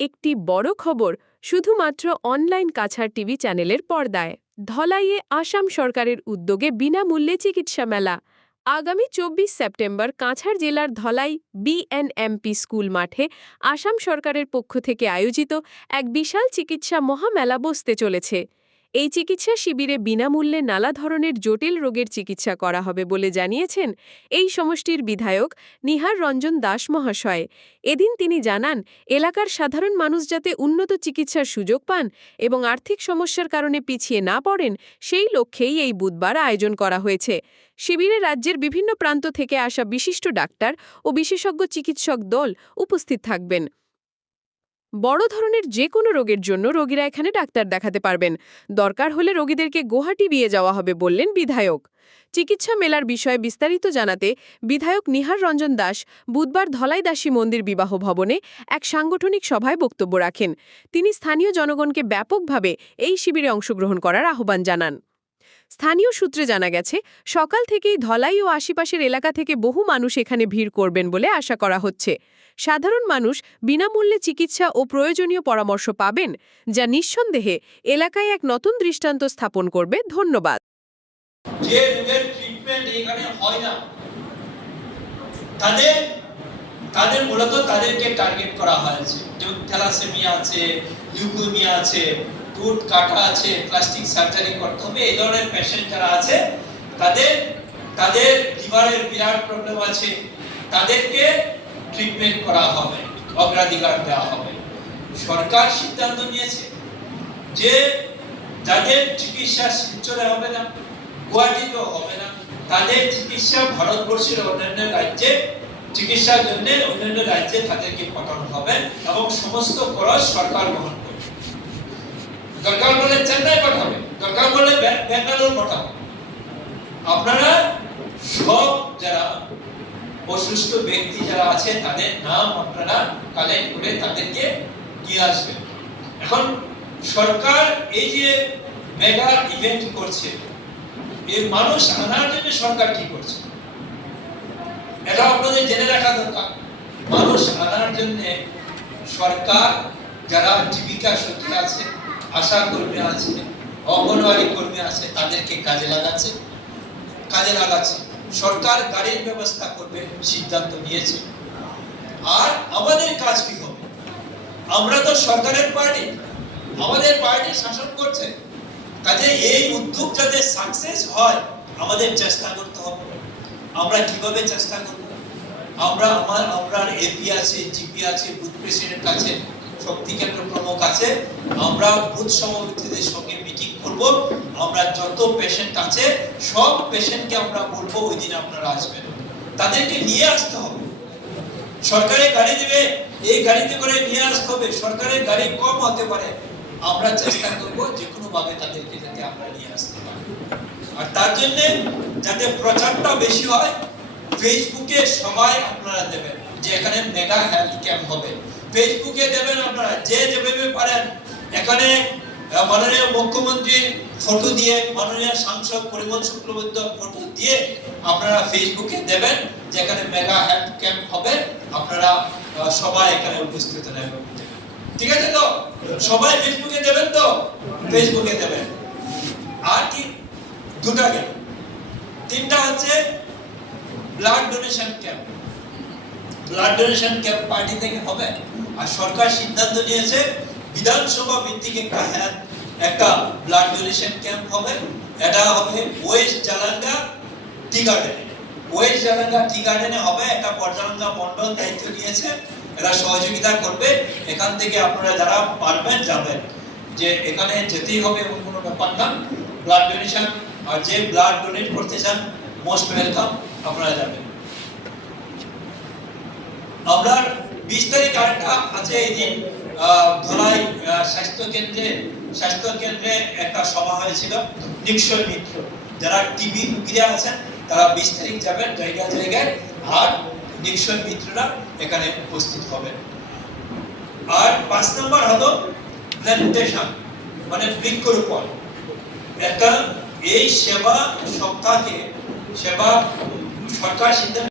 একটি বড় খবর শুধুমাত্র অনলাইন কাছার টিভি চ্যানেলের পর্দায়। ধলাইয়ে আসাম সরকারের উদ্যোগে বিনামূল্যে চিকিৎসা মেলা। আগামী চব্বিশ সেপ্টেম্বর কাছাড় জেলার ধলাই বিএনএমপি স্কুল মাঠে আসাম সরকারের পক্ষ থেকে আয়োজিত এক বিশাল চিকিৎসা মহামেলা বসতে চলেছে। এই চিকিৎসা শিবিরে বিনামূল্যে নানা ধরনের জটিল রোগের চিকিৎসা করা হবে বলে জানিয়েছেন এই সমষ্টির বিধায়ক নিহার রঞ্জন দাস মহাশয়। এদিন তিনি জানান, এলাকার সাধারণ মানুষ যাতে উন্নত চিকিৎসার সুযোগ পান এবং আর্থিক সমস্যার কারণে পিছিয়ে না পড়েন, সেই লক্ষ্যেই এই বুধবার আয়োজন করা হয়েছে। শিবিরে রাজ্যের বিভিন্ন প্রান্ত থেকে আসা বিশিষ্ট ডাক্তার ও বিশেষজ্ঞ চিকিৎসক দল উপস্থিত থাকবেন। বড় ধরনের যে কোনো রোগের জন্য রোগীরা এখানে ডাক্তার দেখাতে পারবেন। দরকার হলে রোগীদেরকে গুয়াহাটি নিয়ে যাওয়া হবে বললেন বিধায়ক। চিকিৎসা মেলার বিষয়ে বিস্তারিত জানাতে বিধায়ক নিহার রঞ্জন দাস বুধবার ধলাইদাসী মন্দির বিবাহ ভবনে এক সাংগঠনিক সভায় বক্তব্য রাখেন। তিনি স্থানীয় জনগণকে ব্যাপকভাবে এই শিবিরে অংশগ্রহণ করার আহ্বান জানান। স্থানীয় সূত্রে জানা গেছে, সকাল থেকেই ধলাই ও আশিপাশের এলাকা থেকে বহু মানুষ এখানে ভিড় করবেন বলে আশা করা হচ্ছে। সাধারণ মানুষ বিনামূল্যে চিকিৎসা ও প্রয়োজনীয় পরামর্শ পাবেন, যা নিঃসন্দেহে এলাকায় এক নতুন দৃষ্টান্ত স্থাপন করবে। ধন্যবাদ। তাদের মূলত তাদেরকে টার্গেট করা হয়েছে। যেমন থ্যালাসেমিয়া আছে আছে টুট কাটা আছে প্লাস্টিক সার্জারি করতে হবে, এই ধরনের পেশেন্ট যারা আছে, তাদের তাদের লিভারের বিরাট প্রবলেম আছে, তাদেরকে ট্রিটমেন্ট করা হবে, অগ্রাধিকার দেওয়া হবে। সরকার সিদ্ধান্ত নিয়েছে যে যাদের চিকিৎসা শিলচরে হবে না, গুয়াহাটিতেও হবে না, তাদের চিকিৎসা ভারতবর্ষের অন্যান্য রাজ্যে, চিকিৎসার জন্য অন্যান্য রাজ্যে তাদেরকে পাঠানো হবে এবং সমস্ত খরচ সরকার বহন করবে। দরকার বলে চেন্নাই পাঠাবে, দরকার বলে বেঙ্গালোর পাঠাবে। আপনারা সব যারা অসুস্থ ব্যক্তি যারা আছে, তাদের নাম আপনারা কালেক্ট করে তাদেরকে নিয়ে আসবেন। এখন সরকার এই যে মেগা ইভেন্ট করছে এই মানুষ আনার জন্য সরকার কি করছে? এটা আপনাদের জেনে রাখা দরকার। মানুষ আনার জন্য সরকার যারা জীবিকা সত্যি আছে আশা কর্মী আছে, অঙ্গনওয়াড়ি কর্মী আছে, তাদেরকে কাজে লাগাচ্ছে কাজে লাগাচ্ছে। সরকার গাড়ির ব্যবস্থা করবে, সিদ্ধান্ত নিয়েছে। আর আমাদের কাজ কি হবে? আমরা তো সরকারের পার্টি, আমাদের পার্টি শাসন করছে। কাজে এই উদ্যোগ যাতে সাকসেস হয়, আমাদের চেষ্টা করতে হবে। আমরা কীভাবে চেষ্টা করব? আমরা আমার, আমরা এপি আছে জিপি আছে বুথ প্রেসিডেন্ট আছে শক্তি কেন্দ্র প্রমুখ আছে, আমরা বুথ সভাপতিদের সঙ্গে মিটিং করব, আমরা যত পেশেন্ট আছে, সব পেশেন্টকে আমরা বলব ওই দিন আপনারা আসবেন। তাদেরকে নিয়ে আসতে হবে। সরকারের গাড়ি দেবে, এই গাড়িতে করে নিয়ে আসতে হবে সরকারের গাড়ি কম হতে পারে। আমরা চেষ্টা করব যে কোনো ভাবে তাদেরকে যাতে আমরা নিয়ে আসতে পারি। আর তার জন্য যাতে প্রচারটা বেশি হয় ফেসবুকে সবাই আপনারা দেবেন যে এখানে মেগা হেলথ ক্যাম্প হবে। ফেসবুকে দেবেন আপনারা, যে যেভাবে পারেন। এখানে মাননীয় মুখ্যমন্ত্রীর ফটো দিয়ে, মাননীয় সাংসদ পরিমল শুক্লবৈদ্য ফটো দিয়ে আপনারা ফেসবুকে দেবেন যে এখানে মেগা হেলথ ক্যাম্প হবে। আপনারা সবাই এখানে উপস্থিত থাকবেন ঠিক আছে তো? সবাই ফেসবুকে দেবেন তো? ফেসবুকে দেবেন। আর কি? দুটা গেল তিনটা হচ্ছে blood donation camp blood donation camp party থেকে হবে। আর সরকার সিদ্ধান্ত নিয়েছে, বিধানসভা ভিত্তিক একটা হ্যাঁ একটা ব্লাড ডোনেশন ক্যাম্প হবে। এটা হবে ওয়েস্ট জালাঙ্গা টি গার্ডেনে ওয়েস্ট জালাঙ্গা টি গার্ডেনে হবে একটা বর্জালাঙ্গা মন্ডল দায়িত্ব নিয়েছে। এরা সহযোগিতা করবে। এখান থেকে আপনারা যারা পারবেন, যাবেন। যে এখানে যেতেই হবে এমন কোনো ব্যাপার না। ব্লাড ডোনেশন আর যে ব্লাড ডোনেট করতে চান মোস্ট ওয়েলকাম আপনারা যাবেন। আমরা বিশ তারিখ আরেকটা আছে এই দিন ধলাই স্বাস্থ্য কেন্দ্রে স্বাস্থ্য কেন্দ্রে একটা সভা হয়েছিল, নিক্ষয় মিত্র। যারা টিবি রুগীরা আছেন, তারা বিশ তারিখ যাবেন জায়গায় জায়গায়, আর নিক্ষয় মিত্ররা এখানে উপস্থিত হবেন। আর পাঁচ নম্বর হলো প্ল্যান্টেশন মানে বৃক্ষরোপণ। একটা এই সেবা সপ্তাহে সেবা সরকার সিদ্ধান্ত